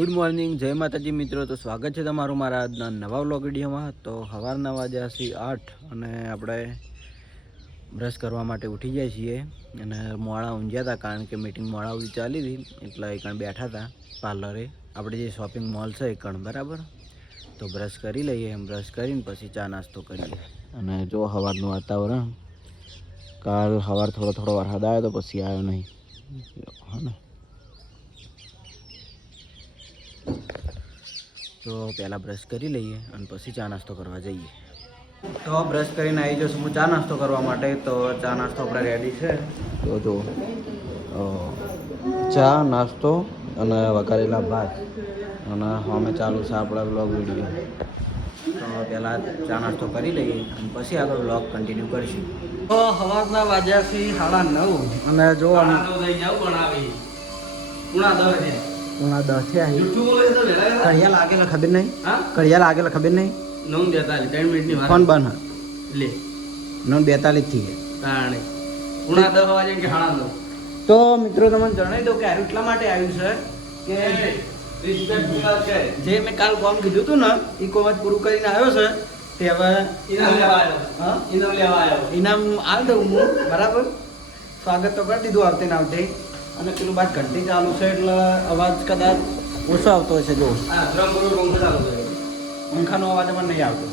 Good morning, જય માતાજી મિત્રો. તો સ્વાગત છે તમારું મારા આજના નવા વ્લોગ વિડીયોમાં. તો સવારના વાગ્યા છે 8 અને આપણે બ્રશ કરવા માટે ઉઠી જાય છીએ અને મોડા ઊંઘ્યા હતા કારણ કે મીટિંગ મોડા સુધી ચાલી હતી એટલે એકણ બેઠા હતા પાર્લરે, આપણે જે શોપિંગ મોલ છે એકણ, બરાબર. તો બ્રશ કરી લઈએ, બ્રશ કરીને પછી ચા નાસ્તો કરીએ. અને જો સવારનું વાતાવરણ, કાલ સવાર થોડો વરસાદ આવ્યો તો પછી આવ્યો નહીં, હા ને. તો પહેલાં બ્રશ કરી લઈએ અને પછી ચા નાસ્તો કરવા જઈએ. તો બ્રશ કરીને આવી જશું હું ચા નાસ્તો કરવા માટે. તો ચા નાસ્તો આપણે રેડી છે. તો જો ચા નાસ્તો અને વઘારેલા ભાત અને અમે ચાલુ છે આપણા બ્લોગ વિડીયો. તો પહેલાં ચા નાસ્તો કરી લઈએ અને પછી આગળ બ્લોગ કન્ટિન્યુ કરીશું. તો સવારના વાગ્યાથી 9:30 અને જો પૂણા 10 થયા. કડિયા લાગેલા ખબર નહીં, કડિયા લાગેલા ખબર નહીં. 9:42 ફોન બંધ લે 9:42 થી પૂણા 10 વાગે કે 9:30. તો મિત્રો તમને જણાવી દઉં કે આ એટલા માટે આવ્યું છે કે જે મેં કાલ કામ કીધું હતું ને એ કોમ જ પૂરું કરીને આવ્યો છે. તે હવે ઇનામ આવી દઉં હું, બરાબર. સ્વાગત તો કરી દીધું આવતે ને આવતે. અને પેલું બાદ ઘંટી ચાલુ છે એટલે અવાજ કદાચ ઓછો આવતો હશે. જો પંખાનો અવાજ પણ નહીં આવતો.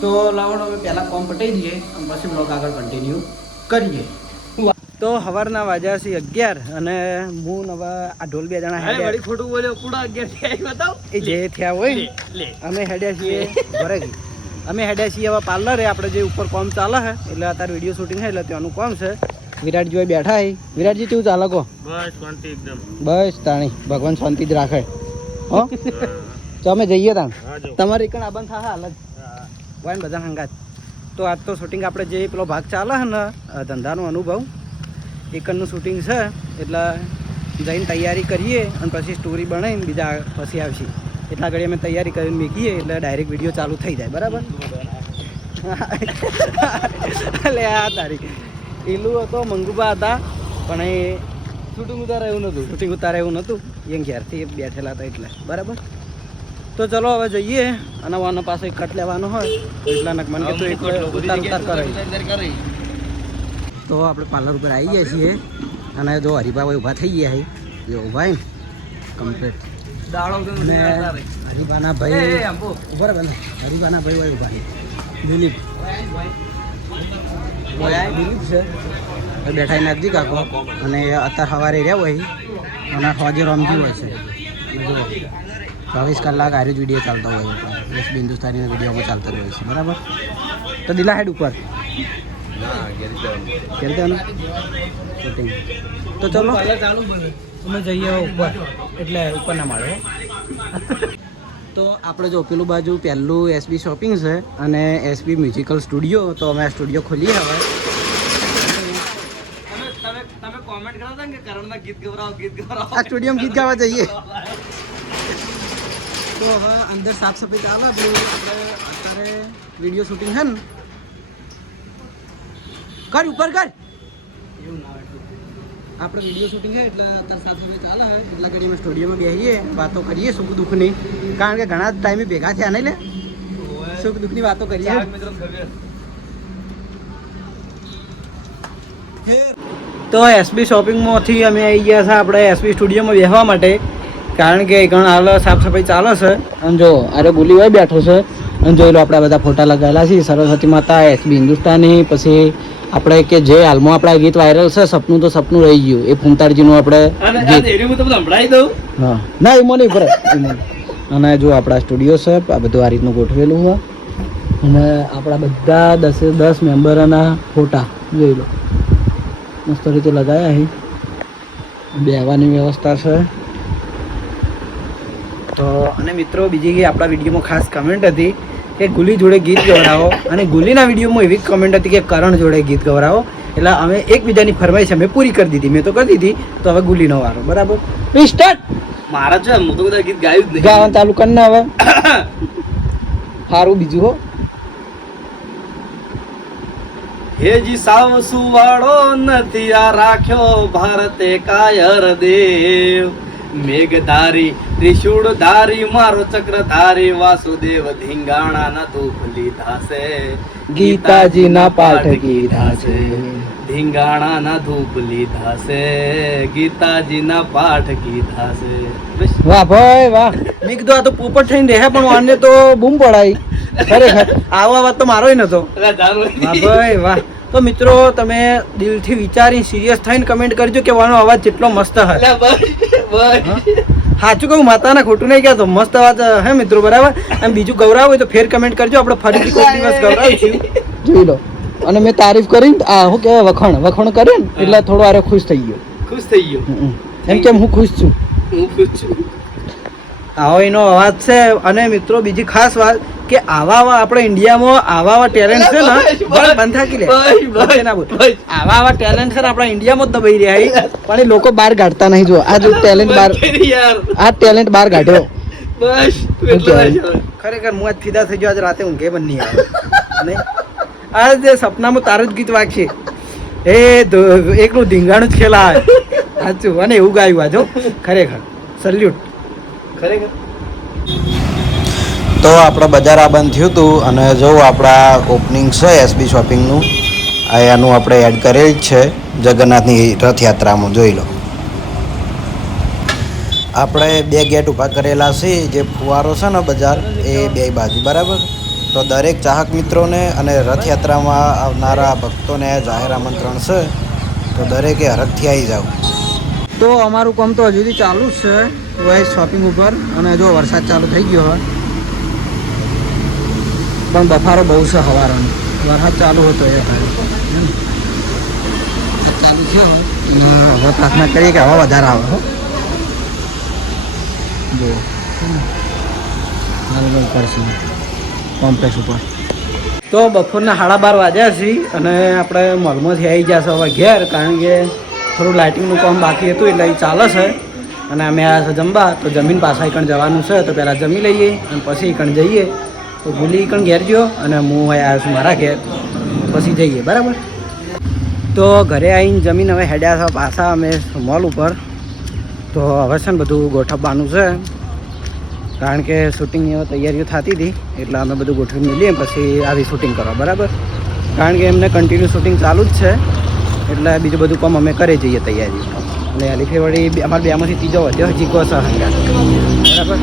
તો લાવણો અમે પહેલાં કોમ પટાઈ દઈએ અને પછી બ્લોગ આગળ કન્ટિન્યુ કરીએ. તો સવારના વાગ્યા છે 11 અને હું હવે આ ઢોલ 2 જણા ખોટું બોલ્યો. પૂરા 11 બતાવ એ જે થયા હોય અમે હેડ્યા છીએ ઘરે. અમે હેડ્યા છીએ હવે પાર્લરે. આપણે જે ઉપર કોમ ચાલે છે એટલે અત્યારે વિડીયો શૂટિંગ છે એટલે ત્યાંનું કોમ છે. વિરાટજી બેઠા હે. વિરાટજી કેવું ચાલે કહો? બસ શાંતિ એકદમ. બસ તાણી ભગવાન શાંતિ જ રાખે. હો તો અમે જઈએ તાણ. તમારે એકણ આબંધ થા હાલ જ વાય બધા હંગાત. તો આજ તો શૂટિંગ આપણે જે પેલો ભાગ ચાલે છે ને ધંધાનો અનુભવ એકણનું શૂટિંગ છે એટલે જઈને તૈયારી કરીએ અને પછી સ્ટોરી બનાવીને બીજા પછી આવશે. એટલા ઘડી અમે તૈયારી કરીને મૂકીએ એટલે ડાયરેક્ટ વિડીયો ચાલુ થઈ જાય, બરાબર. એટલે આ તારીખ એલું હતો, મંગુબા હતા પણ એ શૂટિંગ ઉતારે એવું નહોતું. શૂટિંગ ઉતારે એવું નહોતું, એ ઘેરથી બેઠેલા હતા એટલે, બરાબર. તો ચલો હવે જઈએ અને વાનો પાસે કટ લેવાનો હોય એટલા નક મને કીધું એક ઉતાર કરે. તો આપણે પાર્લર ઉપર આવી ગયા છીએ અને જો હરિભાઈ ઊભા થઈ ગયા છે. જો ઊભા ને કમ્પ્લીટ ને હરિભાના ભાઈ ઉભા રહે. હરિભાના ભાઈ હોય ઊભા છે. દિલીપ છે બેઠા નજીક આખો. અને અત્યારે સવારે રહ્યા હોય અને હોજે રમજી હોય છે. 24 કલાક આરે જ વિડીયો ચાલતો હોય છે. એસબી હિન્દુસ્તાનીના વિડીયોમાં ચાલતો હોય છે, બરાબર. તો દિલા હેડ ઉપર શૂટિંગ. તો ચલો અમે જઈએ ઉપર, એટલે ઉપર ના માળે. તો આપણે જો પેલું બાજુ પહેલું એસબી શોપિંગ છે અને એસબી મ્યુઝિકલ સ્ટુડિયો. તો અમે આ સ્ટુડિયો ખોલીએ હવે. તમે કોમેન્ટ કરો કે કરણના ગીત ગવરાવો, ગીત ગવરાવો. આ સ્ટુડિયોમાં ગીત ગાવા જઈએ. તો હવે અંદર સાફ સફાઈ ચાલે. આપણે અત્યારે વિડીયો શૂટિંગ છે ને, કર ઉપર કર. આપણે વિડીયો શૂટિંગ છે એટલે અત્યારે સાફ સફાઈ ચાલે છે. એટલા ઘડી અમે સ્ટુડિયોમાં બેસીએ, વાતો કરીએ સુખ દુઃખની. કારણ કે ઘણા ટાઈમે ભેગા થયા નહીં લે, સુખ દુઃખની વાતો કરીએ. તો એસબી શોપિંગમાંથી અમે આવી ગયા છે આપણે એસબી સ્ટુડિયોમાં બેસવા માટે. કારણ કે ઘણા હાલ સાફ સફાઈ ચાલે છે. અને જો અરે ગુલી હોય બેઠો છે અને જોઈ લો આપણા બધા ફોટા લગાવેલા છે. સરસ્વતી માતા, એસબી હિન્દુસ્તાની, પછી આપણે કે જે હાલમાં આપણા ગીત વાયરલ છે સપનું તો સપનું રહી ગયું, એ ફૂમતારજીનું આપણે ગીત. હા ના એમાં નહીં ભરે. અને જો આપણા સ્ટુડિયો છે આ બધું આ રીતનું ગોઠવેલું હોય. અને આપણા બધા 10 મેમ્બરોના ફોટા જોઈ લો મસ્ત રીતે લગાવ્યા છે. બેહવાની વ્યવસ્થા છે. તો અને મિત્રો બીજી આપણા વિડીયોમાં ખાસ કમેન્ટ હતી કે ગુલી જોડે ગીત ગવડાવો. અને ગુલીના વિડીયોમાં એવી કમેન્ટ હતી કે કરણ જોડે ગીત ગવડાવો. એટલે અમે એકબીજાની ફરમાઈશ અમે પૂરી કરી દીધી. મેં તો કરી દીધી. તો હવે ગુલીનો વારો, બરાબર. સ્ટાર્ટ. મારા છે હું તો બધા ગીત ગાયું જ નહીં. ગાવાનું ચાલુ કરીને હવે સારું બીજું હો. હેજી સાવસુ વાળો નથી આ રાખ્યો ભારતે કાયર દેવ મેઘધારી ત્રિશૂળધારી મારો ચક્રધારી વાસુદેવ ધીંગાણા ના ધૂપ લીધા છે ગીતાજીના પાઠ કીધા છે ધીંગાણા ના ધૂપ લીધા છે ગીતાજીના પાઠ કીધા છે વાહ ભાઈ વાહ મેં કીધું આ તો પોપટ થઈને રહે પણ આને તો બૂમ પડાઈ ખરેખર આવા વાત તો મારો નતો વાહ ભાઈ વાહ તો મિત્રો તમે દિલથી વિચારી સિરિયસ થઈને કમેન્ટ કરજો કે વાનો અવાજ કેટલો મસ્ત હે સાચું કહું માતાના ખોટું નહીં કહેતો મસ્ત અવાજ હે મિત્રો બરાબર એમ બીજું ગૌરવ હોય તો ફેર કમેન્ટ કરજો આપણે ફરીથી કોઈ દિવસ ગૌરવીશું જોઈ લો અને મેં તારીફ કરીને આ શું કહેવાય વખાણ કરે ને એટલે થોડો આરે ખુશ થઈ ગયો એમ કેમ હું ખુશ છું આવો એનો અવાજ છે અને મિત્રો બીજી ખાસ વાત કે આવા આપણે ઇન્ડિયામાં આવા ટેલેન્ટ છે ને બંધ થાકી લે આવા ટેલેન્ટ છે ને આપણા ઇન્ડિયામાં જ દબાઈ રહ્યા પણ એ લોકો બહાર કાઢતા નહીં જો આ જો ટેલેન્ટ બહાર કાઢ્યો બસ ખરેખર હું આજ ફિદા થઈ ગયો આજ રાતે ઊંઘે પણ નહીં આવે નહીં આ જે સપનામાં તારું જ ગીત વાગશે એ એકલું ધીંગાણું જ ખેલા સાચું અને એવું ગાયું આજો ખરેખર સલ્યુટ ખરેખર તો આપણે બજાર આ બંધ થયું હતું અને જો આપણા ઓપનિંગ છે એસબી શોપિંગનું એનું આપણે એડ કરેલ જ છે જગન્નાથની રથયાત્રામાં જોઈ લો આપણે 2 ગેટ ઊભા કરેલા છે જે ફુવારો છે ને બજાર એ 2 બાજુ બરાબર તો દરેક ચાહક મિત્રોને અને રથયાત્રામાં આવનારા ભક્તોને જાહેર આમંત્રણ છે તો દરેકે હરખથી આવી જાવ તો અમારું કામ તો હજુ સુધી ચાલુ જ છે વાઇસ શોપિંગ ઉપર અને જો વરસાદ ચાલુ થઈ ગયો હોય પણ બફારો બહુ છે સવારનો વરસાદ ચાલુ હતો એ ચાલુ થયો હવે પ્રાર્થના કરીએ કે હવા વધારે આવે હો જો પડશે કોમ્પ્લેક્સ ઉપર તો બપોરના 12:30 વાગ્યા છે અને આપણે મોલમાંથી આવી જશે હવે ઘેર કારણ કે થોડું લાઇટિંગનું કામ બાકી હતું એટલે એ ચાલે છે અને અમે આવ્યા છે જમવા તો જમીન પાછા એકણ જવાનું છે તો પહેલાં જમી લઈએ અને પછી એકણ જઈએ તો ભૂલી એકણ ઘેર ગયો અને હું આવ્યો છું મારા ઘેર પછી જઈએ બરાબર તો ઘરે આવીને જમીન હવે હેડ્યા છે પાછા અમે મોલ ઉપર તો હવે છે ને બધું ગોઠવવાનું છે કારણ કે શૂટિંગની તૈયારીઓ થતી હતી એટલે અમે બધું ગોઠવી મળીએ પછી આવી શૂટિંગ કરવા બરાબર કારણ કે એમને કન્ટિન્યુ શૂટિંગ ચાલુ જ છે એટલે બીજું બધું કામ અમે કરી જઈએ તૈયારી એટલે અલીફેવાડી અમારા બેમાંથી ત્રીજો વધ્યો જીકો છે બરાબર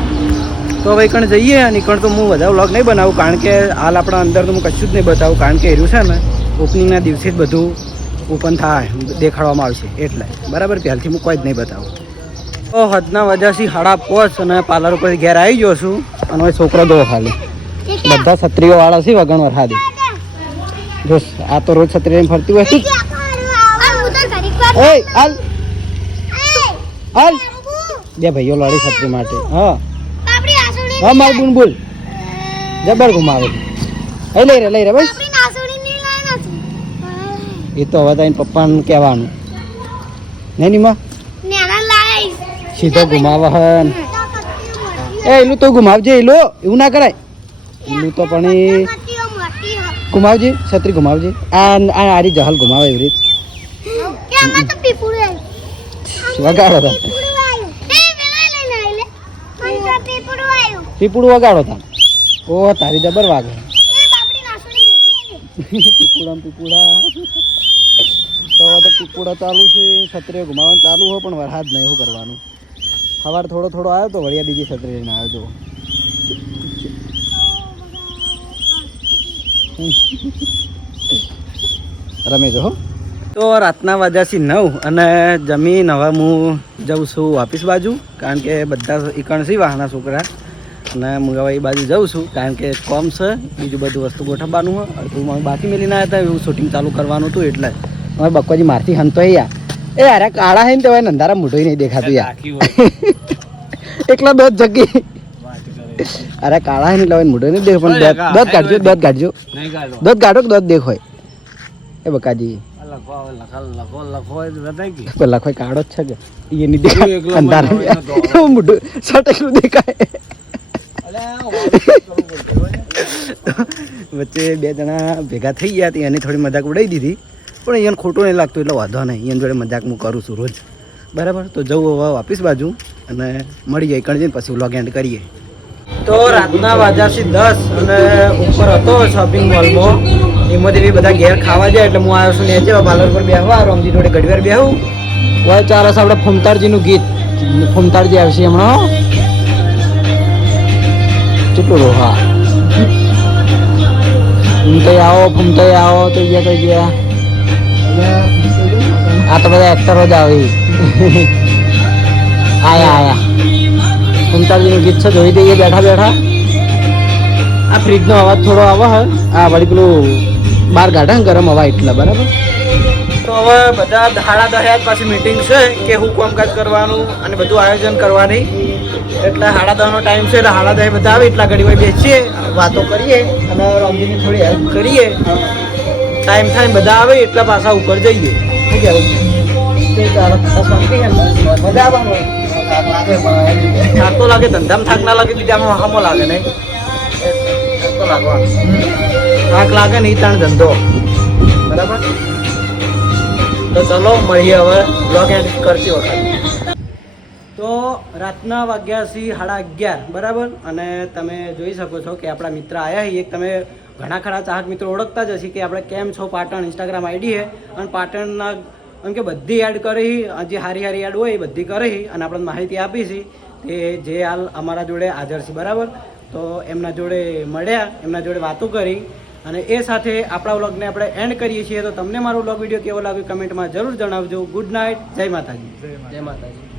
તો હવે એકણ જઈએ અને એકણ તો હું વધારે વ્લોગ નહીં બનાવું કારણ કે હાલ આપણા અંદર તો હું કશું જ નહીં બતાવું કારણ કે એરું છે ને ઓપનિંગના દિવસે જ બધું ઓપન થાય દેખાડવામાં આવશે એટલે બરાબર પહેલથી હું કોઈ જ નહીં બતાવું તો હદના વજાથી 5:30 અને પાર્લર ઉપર ઘેર આવી ગયો છું અને હવે છોકરો દો ખાલી બધા છત્રીઓવાળા છે વગણ વરસાદી જો આ તો રોજ છત્રી લઈને ફરતી હોય હાલ બે ભાઈઓ લડી છત્રી માટે હા હા માર બુન બોલ જબર ઘુમાવે લઈ રે બસ એ તો હવે તારી પપ્પાને કહેવાનું નહીં નીમા સીધો ઘુમાવા હન એલું તો ઘુમાવજે એલો એવું ના કરાય એલું તો પણ ઘુમાવજે છત્રી ઘુમાવજે આ આરી જહલ ઘુમાવે એવી રીત વગાડો તા પીપુડું વગાડો તા ઓ તારી જબર વાગે પીપુડા તો પીપુડા ચાલુ છે છત્રીઓ ઘુમાવાનું ચાલુ હોય પણ વરસાદ નહીં શું કરવાનું સવાર થોડો આવ્યો તો વળિયા બીજી છત્રી લઈને આવ્યો જો રમેશ હો તો રાતના વાગ્યાથી 9 અને જમીન હવે હું જાઉં છું ઓફિસ બાજુ કારણ કે બધા એકણ છે વાહના છોકરા અને હું હવે એ બાજુ જાઉં છું કારણ કે કોમ છે બીજું બધું વસ્તુ ગોઠવવાનું હોય અડધું બાકી મેલીને આવ્યા હતા એવું શૂટિંગ ચાલુ કરવાનું હતું એટલે હવે બક્કોજી મારથી હંતો યાર એ અરે કાળા હે ને તો અંધારા મોઢું નહીં દેખાતું યાર એકલા દોત જગી અરે કાળા હે ને એટલે મોઢું નહીં દેખ પણ દોત કાઢજો દોત કાઢો દોત દેખ હોય એ બકાજી લખો કાળો જ છે કે એ નહીં દેખાય અંધારા મોઢું સટેલું દેખાય વચ્ચે બે જણા ભેગા થઈ ગયા હતી, એની થોડી મજાક ઉડાવી દીધી, પણ અહીંયા ખોટું નહીં લાગતું એટલે વાંધો નહીં, અહીંયા જોડે મજાક હું કરું છું રોજ. બરાબર, તો જવું હવે ઓફિસ બાજુ અને મળી જાય કણ જઈને પછી વ્લોગ એન્ડ કરીએ. તો રાતના વાગ્યાથી 10 અને ઉપર હતો શોપિંગ મોલમાં, એમાંથી બધા ઘેર ખાવા જાય એટલે હું આવ્યો છું ને પાર્લર પર બેસવા, રમજી જોડે ઘડીવાર બેહું. વાય ચારસ આપણે ફમતારજીનું ગીત, ફમતારજી આવશે હમણાં ચૂટું હા ફમતાઈ આવો તો ગયા આ તો બધા એક્ટરો જ આવી આયા ફમતારજીનું ગીત છે, જોઈ દઈએ બેઠા બેઠા. આ ફ્રીજનો અવાજ થોડો આવે હે, આ વળી પેલું બહાર કાઢે ને ગરમ હવા એટલા. બરાબર, તો હવે બધા 10:30 પાછી મીટિંગ છે કે હું કામકાજ કરવાનું અને બધું આયોજન કરવાની, એટલે 10:30નો ટાઈમ છે, એટલે 10:30 બધા આવે એટલા ઘડી બેસીએ, વાતો કરીએ અને રમજીની થોડી હેલ્પ કરીએ. ટાઈમ થાય બધા આવે એટલા પાછા ઉપર જઈએ. શું કહેવું? મજા આવવાનું. થાક તો લાગે, ધંધામાં થાક ના લાગે, બીજામાં હામો લાગે નહીં. થાક લાગે નહીં તાણ ધંધો. બરાબર, તો ચલો મળીએ હવે બ્લોગ એન્ડ કરતી વખત. તો રાતના વાગ્યા છે 11:30. બરાબર, અને તમે જોઈ શકો છો કે આપણા મિત્ર આવ્યા છીએ. તમે ઘણા ખરા ચાહક મિત્રો ઓળખતા જ હશે કે આપણે કેમ છો પાટણ ઇન્સ્ટાગ્રામ આઈડી છે, અને પાટણના એમ કે બધી એડ કરી, જે સારી એડ હોય એ બધી કરી અને આપણને માહિતી આપી છે. તે જે હાલ અમારા જોડે હાજર છે. બરાબર, તો એમના જોડે મળ્યા, એમના જોડે વાતો કરી અને એ સાથે આપણા વ્લોગને આપણે એન્ડ કરીએ છીએ. તો તમને મારો વ્લોગ વિડીયો કેવો લાગ્યો કમેન્ટમાં જરૂર જણાવજો. ગુડ નાઇટ, જય માતાજી. જય માતાજી.